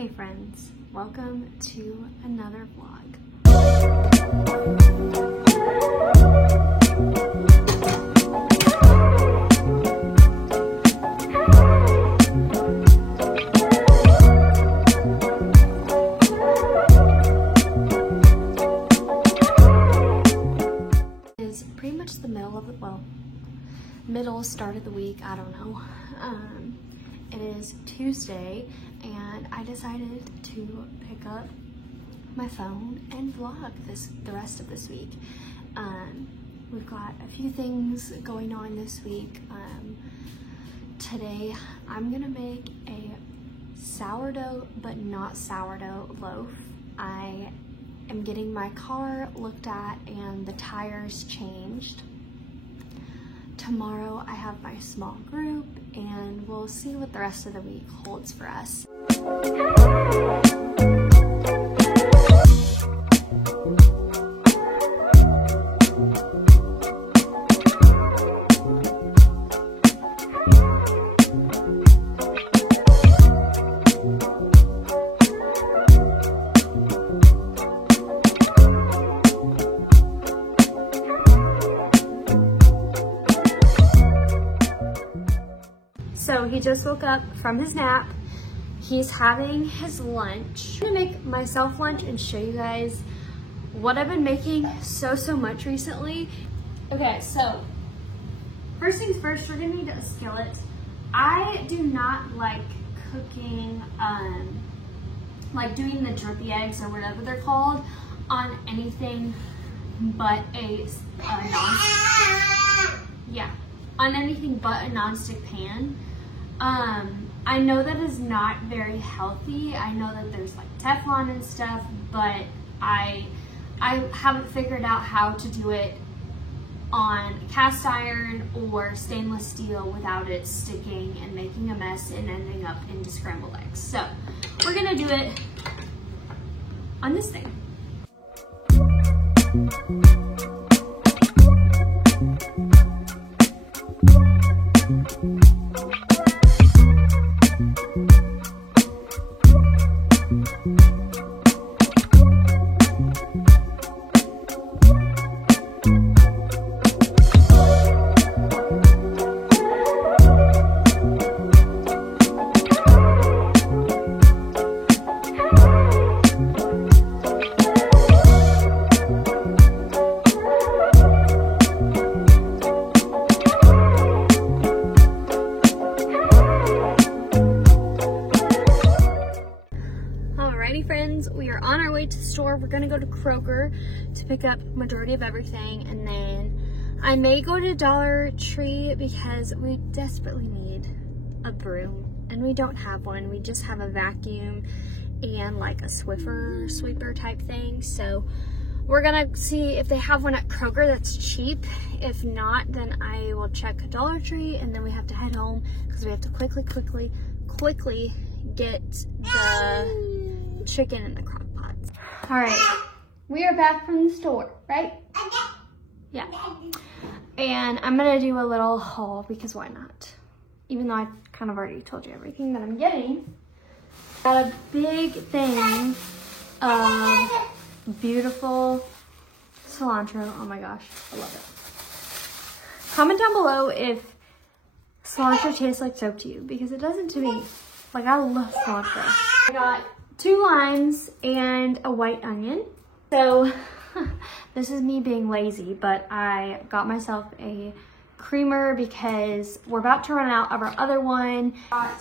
Hey friends, welcome to another vlog. It is pretty much the middle of the, start of the week, I don't know. It is Tuesday and I decided to pick up my phone and vlog the rest of this week. We've got a few things going on this week. Today I'm gonna make a sourdough but not sourdough loaf. I am getting my car looked at and the tires changed. Tomorrow I have my small group and we'll see what the rest of the week holds for us. So he just woke up from his nap. He's having his lunch. I'm gonna make myself lunch and show you guys what I've been making so much recently. Okay, so first things first, we're gonna need a skillet. I do not like cooking, like doing the drippy eggs or whatever they're called on anything but on anything but a nonstick pan. I know that is not very healthy. I know that there's like Teflon and stuff, but I haven't figured out how to do it on cast iron or stainless steel without it sticking and making a mess and ending up into scrambled eggs. So we're gonna do it on this thing. Friends, we are on our way to the store. We're gonna go to Kroger to pick up majority of everything, and then I may go to Dollar Tree because we desperately need a broom and we don't have one. We just have a vacuum and like a Swiffer sweeper type thing. So we're gonna see if they have one at Kroger that's cheap. If not, then I will check Dollar Tree, and then we have to head home because we have to quickly get the chicken in the crock pots. All right, we are back from the store, right? Yeah. And I'm gonna do a little haul because why not? Even though I kind of already told you everything that I'm getting. Got a big thing of beautiful cilantro. Oh my gosh, I love it. Comment down below if cilantro tastes like soap to you, because it doesn't to me. Like, I love cilantro. I got 2 limes and a white onion. So this is me being lazy, but I got myself a creamer because we're about to run out of our other one. Got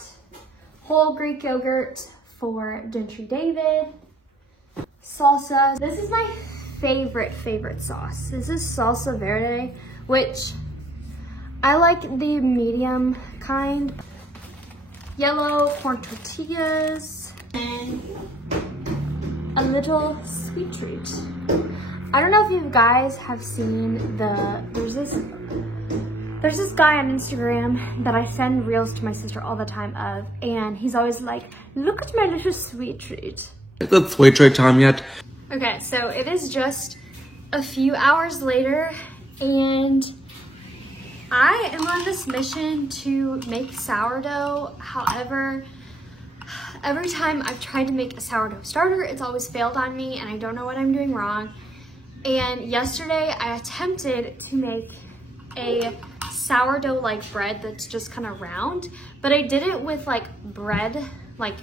whole Greek yogurt for Gentry David. Salsa. This is my favorite sauce. This is salsa verde, which I like the medium kind. Yellow corn tortillas and a little sweet treat. I don't know if you guys have seen there's this guy on Instagram that I send reels to my sister all the time of, and he's always like, look at my little sweet treat. Is it sweet treat time yet? Okay, so it is just a few hours later and I am on this mission to make sourdough. However, Every time I've tried to make a sourdough starter, it's always failed on me and I don't know what I'm doing wrong. And yesterday I attempted to make a sourdough-like bread that's just kind of round, but I did it with like bread, like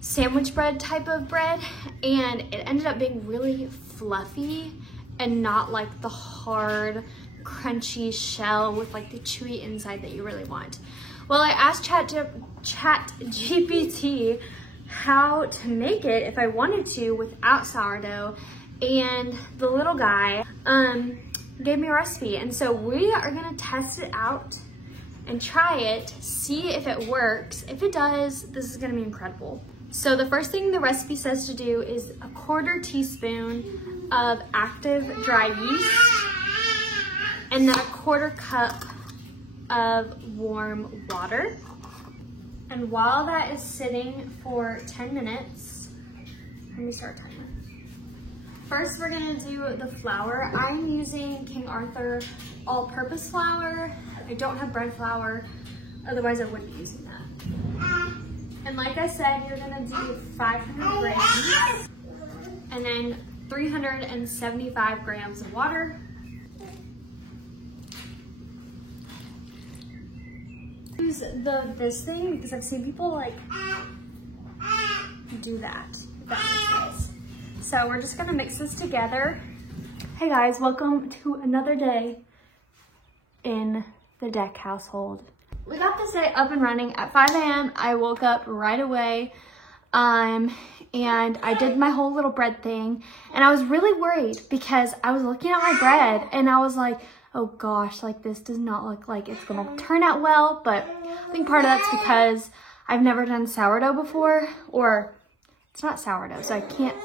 sandwich bread type of bread, and it ended up being really fluffy and not like the hard, crunchy shell with like the chewy inside that you really want. Well, I asked ChatGPT how to make it if I wanted to without sourdough, and the little guy gave me a recipe. And so we are gonna test it out and try it, see if it works. If it does, this is gonna be incredible. So the first thing the recipe says to do is a 1/4 teaspoon of active dry yeast, and then a 1/4 cup of warm water. And while that is sitting for 10 minutes, let me start timing. First, we're gonna do the flour. I'm using King Arthur all-purpose flour. I don't have bread flour, otherwise I wouldn't be using that. And like I said, you're gonna do 500 grams and then 375 grams of water. Use this thing because I've seen people like do that, if that makes sense. So we're just gonna mix this together. Hey guys, welcome to another day in the Deck household. We got this day up and running at 5 a.m. I woke up right away and I did my whole little bread thing, and I was really worried because I was looking at my bread and I was like, oh gosh, like this does not look like it's gonna turn out well. But I think part of that's because I've never done sourdough before, or it's not sourdough, so I can't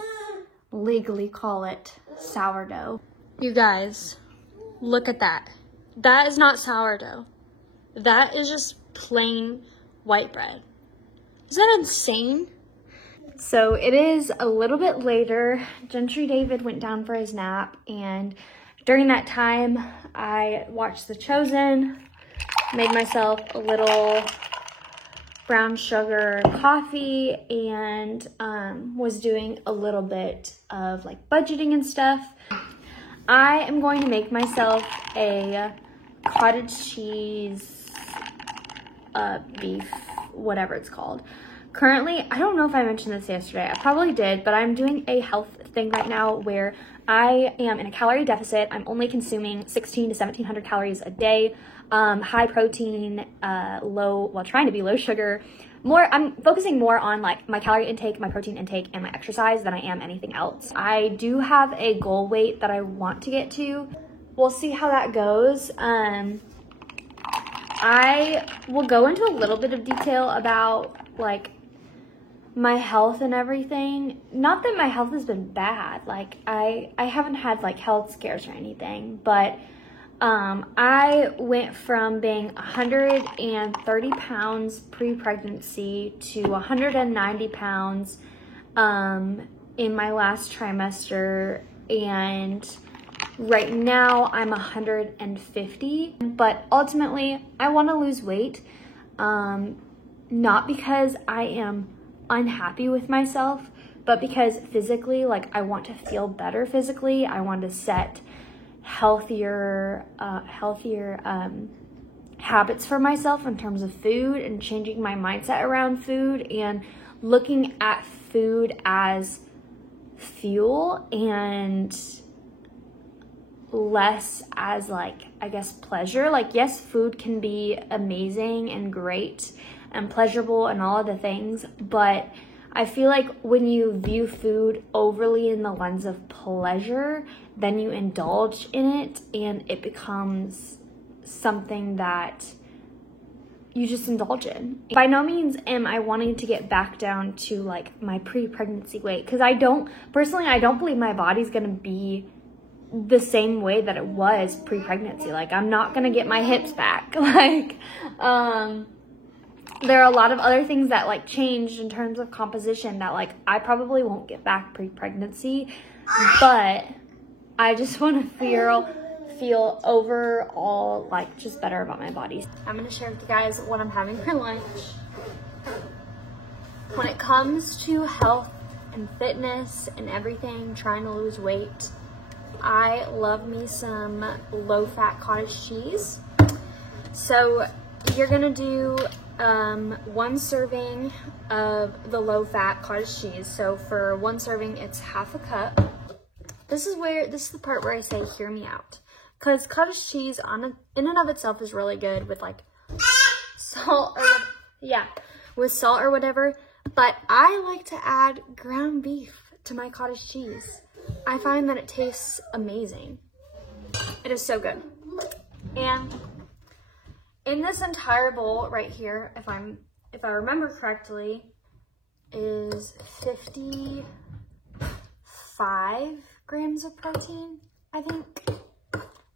legally call it sourdough. You guys, look at that. That is not sourdough. That is just plain white bread. Is that insane? So it is a little bit later. Gentry David went down for his nap, and during that time, I watched The Chosen, made myself a little brown sugar coffee, and was doing a little bit of like budgeting and stuff. I am going to make myself a cottage cheese beef, whatever it's called. Currently, I don't know if I mentioned this yesterday, I probably did, but I'm doing a health thing right now where I am in a calorie deficit. I'm only consuming 16 to 1700 calories a day, high protein, trying to be low sugar. I'm focusing more on like my calorie intake, my protein intake, and my exercise than I am anything else. I do have a goal weight that I want to get to. We'll see how that goes. I will go into a little bit of detail about like my health and everything. Not that my health has been bad. Like I haven't had like health scares or anything, but I went from being 130 pounds pre-pregnancy to 190 pounds in my last trimester, and right now I'm 150. But ultimately I want to lose weight, not because I am unhappy with myself, but because physically, like I want to feel better physically. I want to set healthier habits for myself in terms of food, and changing my mindset around food and looking at food as fuel and less as like, I guess, pleasure. Like, yes, food can be amazing and great and pleasurable and all of the things, but I feel like when you view food overly in the lens of pleasure, then you indulge in it and it becomes something that you just indulge in. By no means am I wanting to get back down to like my pre-pregnancy weight, because I don't believe my body's gonna be the same way that it was pre-pregnancy. Like, I'm not gonna get my hips back. Like, there are a lot of other things that like changed in terms of composition that like I probably won't get back pre-pregnancy, but I just want to feel overall like just better about my body. I'm gonna share with you guys what I'm having for lunch. when it comes to health and fitness and everything, trying to lose weight, I love me some low-fat cottage cheese. So you're gonna do 1 serving of the low-fat cottage cheese. So for 1 serving, it's half a cup. This is the part where I say, hear me out. Because cottage cheese in and of itself is really good with like salt or whatever. But I like to add ground beef to my cottage cheese. I find that it tastes amazing. It is so good. And in this entire bowl right here, if I remember correctly, is 55 grams of protein, I think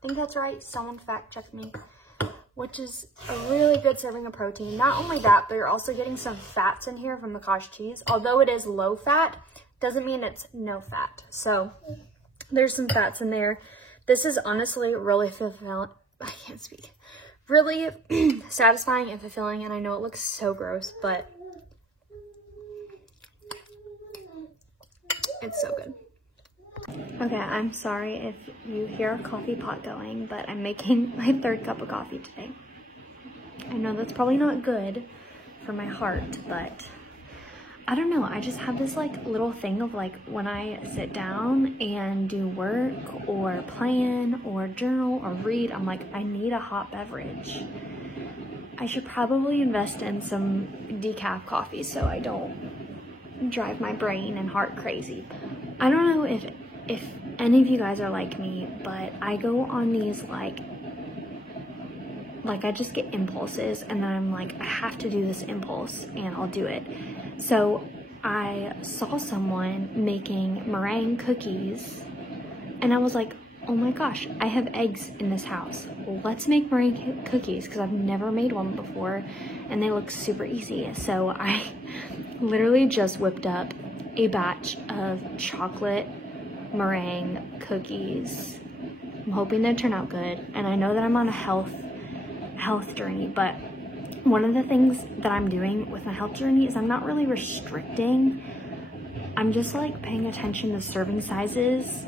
that's right. Someone fact check me. Which is a really good serving of protein. Not only that, but you're also getting some fats in here from the cottage cheese. Although it is low fat, doesn't mean it's no fat. So there's some fats in there. This is honestly really fulfilling. I can't speak. Really satisfying and fulfilling, and I know it looks so gross, but it's so good. Okay, I'm sorry if you hear a coffee pot going, but I'm making my 3rd cup of coffee today. I know that's probably not good for my heart, but I don't know. I just have this like little thing of like when I sit down and do work or plan or journal or read, I'm like, I need a hot beverage. I should probably invest in some decaf coffee so I don't drive my brain and heart crazy. I don't know if any of you guys are like me, but I go on these like I just get impulses, and then I'm like, I have to do this impulse, and I'll do it. So I saw someone making meringue cookies, and I was like, oh my gosh, I have eggs in this house. Let's make meringue cookies, because I've never made one before, and they look super easy. So I literally just whipped up a batch of chocolate meringue cookies. I'm hoping they turn out good, and I know that I'm on a health journey, but one of the things that I'm doing with my health journey is I'm not really restricting. I'm just like paying attention to serving sizes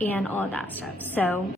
and all of that stuff. So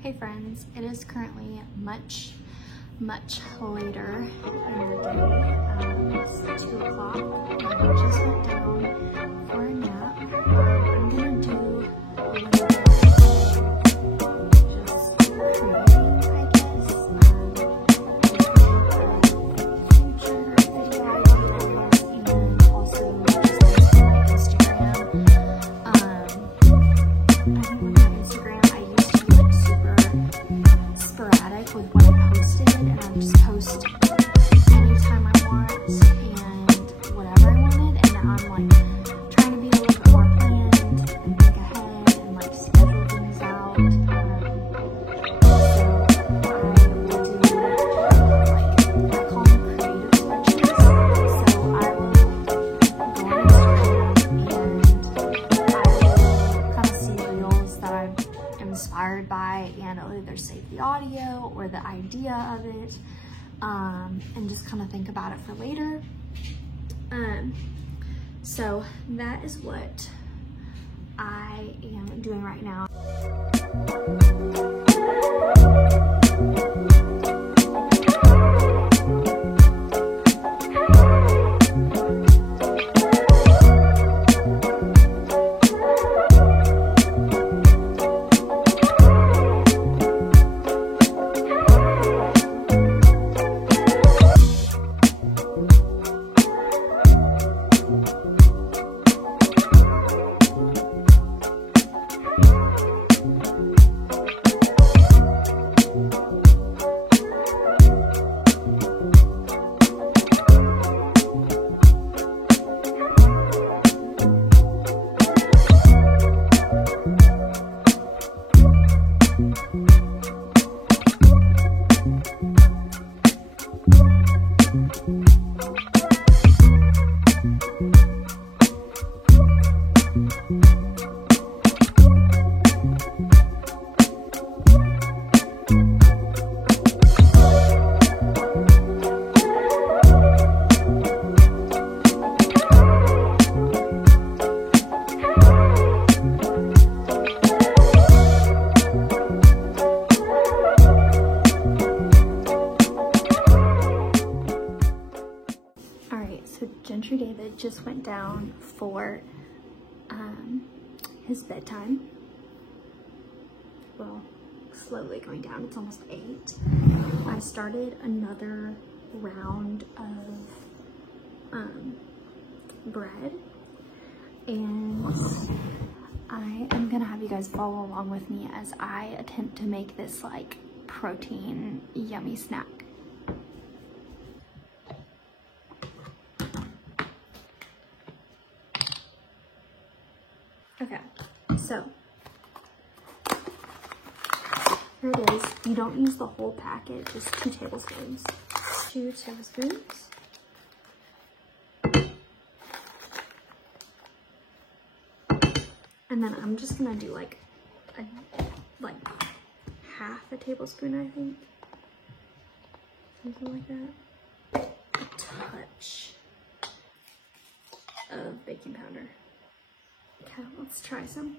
hey friends, it is currently much later in the day. It's 2 o'clock, and I just went down for a nap. I'm gonna do a little bit of just creating, I guess. Future video ideas, and also just posting my Instagram. I think with my Instagram, I used to be like super sporadic with what I posted, and I just post anytime I want and whatever I wanted, and now I'm like trying to be a little bit more planned and think ahead and like schedule things out. So I will do like, I call them creative switches. So I will go on Instagram and I will kind of see reels that I'm inspired by, and I'll either save the audio or the idea of it, and just kind of think about it for later. So that is what I am doing right now. just went down for his bedtime. Well, slowly going down, it's almost 8. I started another round of bread, and I am gonna have you guys follow along with me as I attempt to make this like protein yummy snack. Okay, so here it is. You don't use the whole packet, just 2 tablespoons. 2 tablespoons. And then I'm just gonna do like half a tablespoon, I think. Something like that. A touch of baking powder. Okay, let's try some.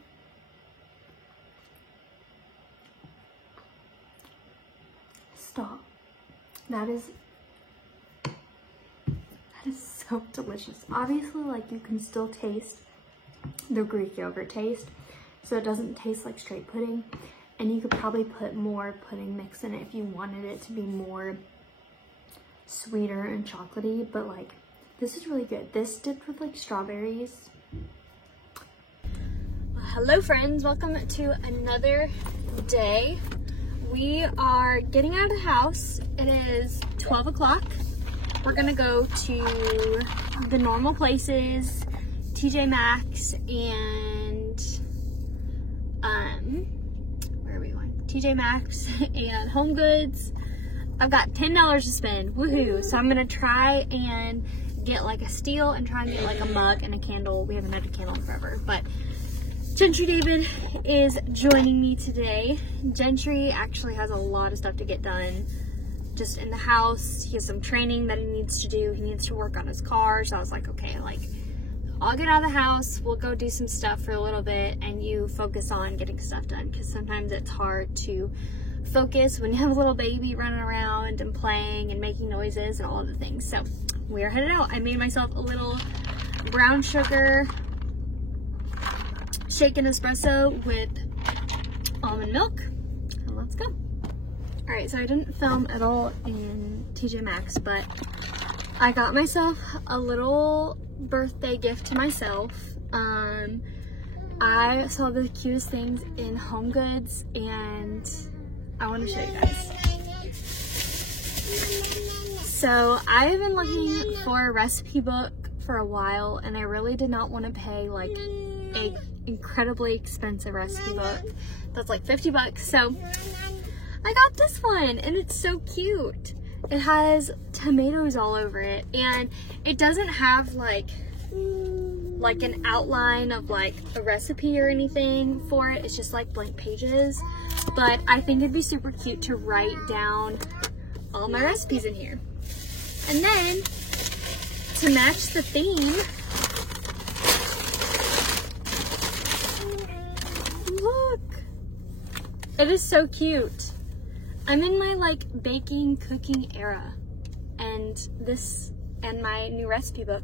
Stop. That is so delicious. Obviously, like, you can still taste the Greek yogurt taste, so it doesn't taste like straight pudding, and you could probably put more pudding mix in it if you wanted it to be more sweeter and chocolatey, but like, this is really good. This dipped with like strawberries. Hello friends, welcome to another day. We are getting out of the house. It is 12 o'clock. We're gonna go to the normal places, TJ Maxx and where are we going? TJ Maxx and Home Goods. I've got $10 to spend, woohoo! So I'm gonna try and get like a steal and try and get like a mug and a candle. We haven't had a candle in forever, but Gentry David is joining me today. Gentry actually has a lot of stuff to get done just in the house. He has some training that he needs to do. He needs to work on his car. So I was like, okay, like, I'll get out of the house, we'll go do some stuff for a little bit, and you focus on getting stuff done, because sometimes it's hard to focus when you have a little baby running around and playing and making noises and all of the things. So we're headed out. I made myself a little brown sugar shaken espresso with almond milk, and let's go. All right, so I didn't film at all in TJ Maxx, but I got myself a little birthday gift to myself. I saw the cutest things in Home Goods, and I want to show you guys. So I've been looking for a recipe book for a while, and I really did not want to pay like a incredibly expensive recipe book that's like 50 bucks. So I got this one, and it's so cute. It has tomatoes all over it, and it doesn't have like an outline of like a recipe or anything for it. It's just like blank pages, but I think it'd be super cute to write down all my recipes in here. And then to match the theme, look, it is so cute. I'm in my like baking, cooking era, and this and my new recipe book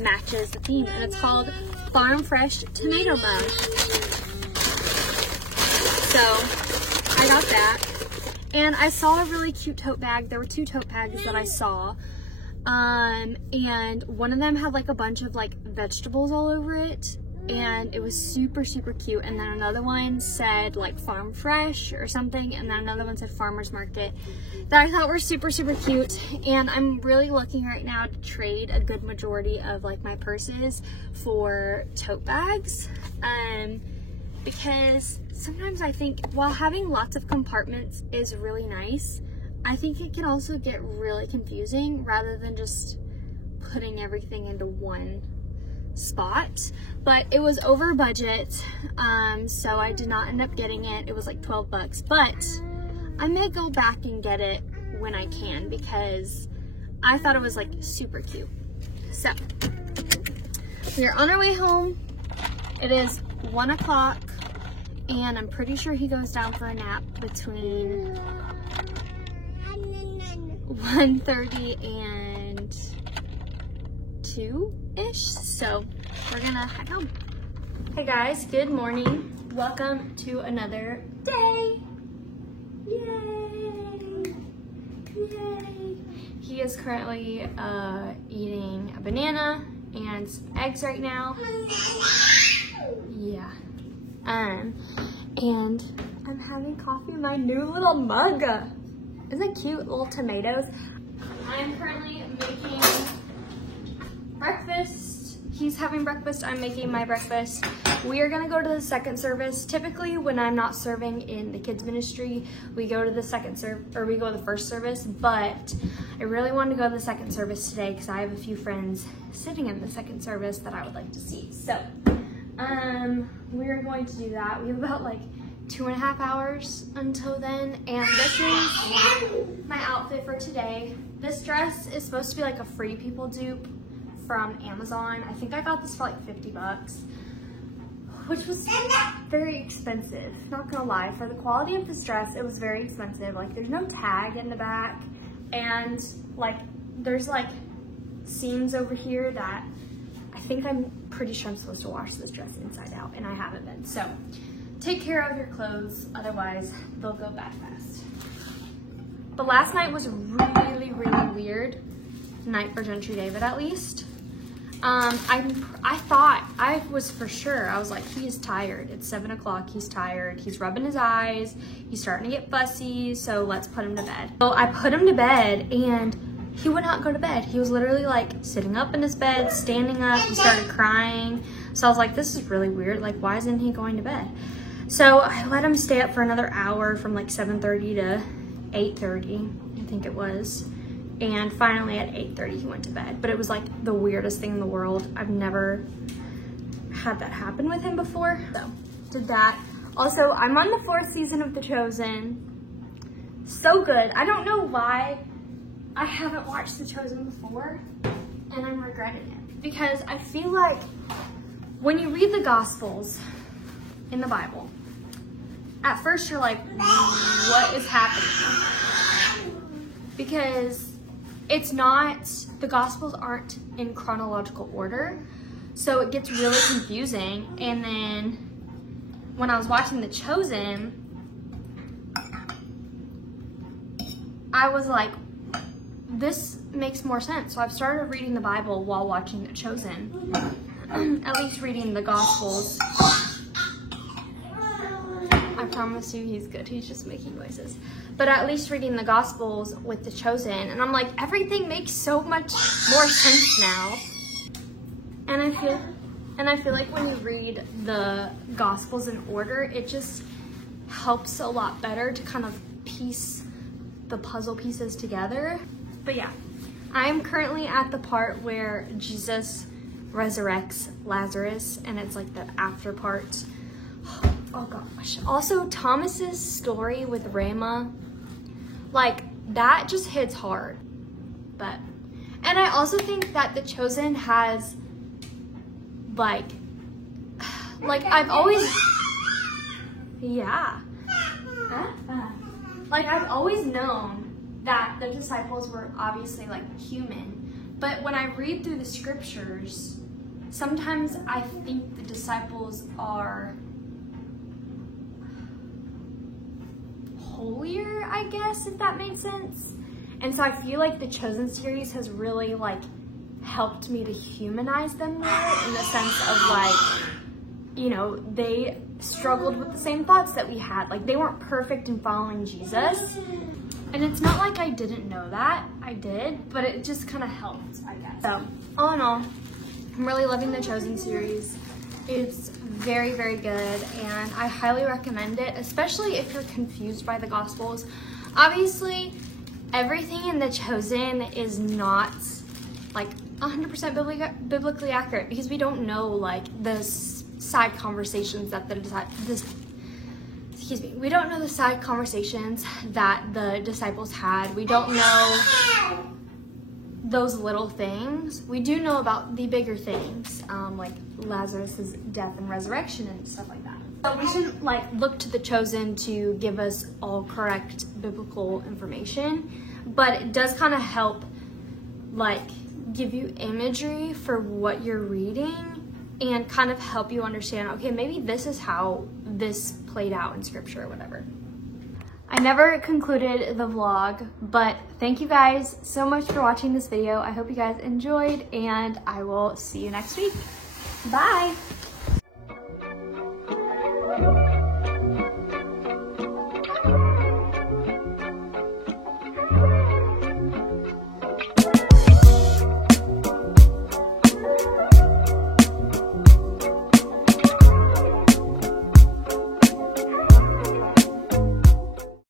matches the theme, and it's called Farm Fresh Tomato Mug. So I got that, and I saw a really cute tote bag. There were 2 tote bags that I saw, and one of them had like a bunch of like vegetables all over it, and it was super, super cute. And then another one said like Farm Fresh or something, and then another one said Farmer's Market, that I thought were super, super cute. And I'm really looking right now to trade a good majority of like my purses for tote bags, because sometimes I think while having lots of compartments is really nice, I think it can also get really confusing rather than just putting everything into one spot. But it was over budget, so I did not end up getting it. It was like 12 bucks, but I may go back and get it when I can, because I thought it was like super cute. So we are on our way home. It is 1 o'clock, and I'm pretty sure he goes down for a nap between 1:30 and 2. ish, so we're gonna head home. Hey guys, good morning. Welcome to another day. Yay! Yay! He is currently eating a banana and some eggs right now. Yeah. And I'm having coffee in my new little mug. Isn't it cute? Little tomatoes. I am currently making breakfast. He's having breakfast. I'm making my breakfast. We are gonna go to the second service. Typically, when I'm not serving in the kids ministry, we go to the we go to the first service. But I really wanted to go to the second service today because I have a few friends sitting in the second service that I would like to see. So, we are going to do that. We have about like 2.5 hours until then, and this is my outfit for today. This dress is supposed to be like a Free People dupe from Amazon. I think I got this for like 50 bucks, which was very expensive, not gonna lie. For the quality of this dress, it was very expensive. Like, there's no tag in the back, and like there's like seams over here that I'm pretty sure I'm supposed to wash this dress inside out, and I haven't been. So take care of your clothes, otherwise they'll go bad fast. But last night was really, really weird night for Gentry David, at least. I thought, I was for sure, I was like, he is tired. It's 7 o'clock, he's tired. He's rubbing his eyes, he's starting to get fussy, so let's put him to bed. So I put him to bed, and he would not go to bed. He was literally like sitting up in his bed, standing up, he started crying. So I was like, this is really weird. Like, why isn't he going to bed? So I let him stay up for another hour from like 7:30 to 8:30, I think it was. And finally at 8:30 he went to bed. But it was like the weirdest thing in the world. I've never had that happen with him before. So did that. Also, I'm on the 4th season of The Chosen. So good. I don't know why I haven't watched The Chosen before, and I'm regretting it. Because I feel like when you read the Gospels in the Bible, at first you're like, what is happening? Because it's not, the Gospels aren't in chronological order, so it gets really confusing. And then when I was watching The Chosen, I was like, this makes more sense. So I've started reading the Bible while watching The Chosen, at least reading the Gospels. I promise you he's good. He's just making noises. But at least reading the Gospels with The Chosen. And I'm like, everything makes so much more sense now. And I feel like when you read the Gospels in order, it just helps a lot better to kind of piece the puzzle pieces together. But yeah, I'm currently at the part where Jesus resurrects Lazarus, and it's like the after part. Oh gosh. Also, Thomas's story with Rama, like, that just hits hard. But, and I also think that The Chosen has, like I've always, yeah. Like, I've always known that the disciples were obviously like human, but when I read through the scriptures, sometimes I think the disciples are holier, I guess, if that made sense. And so I feel like the Chosen series has really like helped me to humanize them more, in the sense of like, you know, they struggled with the same thoughts that we had. Like, they weren't perfect in following Jesus. And it's not like I didn't know that. I did, but it just kind of helped, I guess. So, all in all, I'm really loving the Chosen series. It's very, very good, and I highly recommend it, especially if you're confused by the Gospels. Obviously, everything in the Chosen is not like 100% biblically accurate, because we don't know like the side conversations that we don't know the side conversations that the disciples had. We don't know those little things. We do know about the bigger things, like Lazarus's death and resurrection and stuff like that. So we shouldn't like look to The Chosen to give us all correct biblical information, but it does kind of help like give you imagery for what you're reading and kind of help you understand, okay, maybe this is how this played out in scripture or whatever. I never concluded the vlog, but thank you guys so much for watching this video. I hope you guys enjoyed, and I will see you next week. Bye.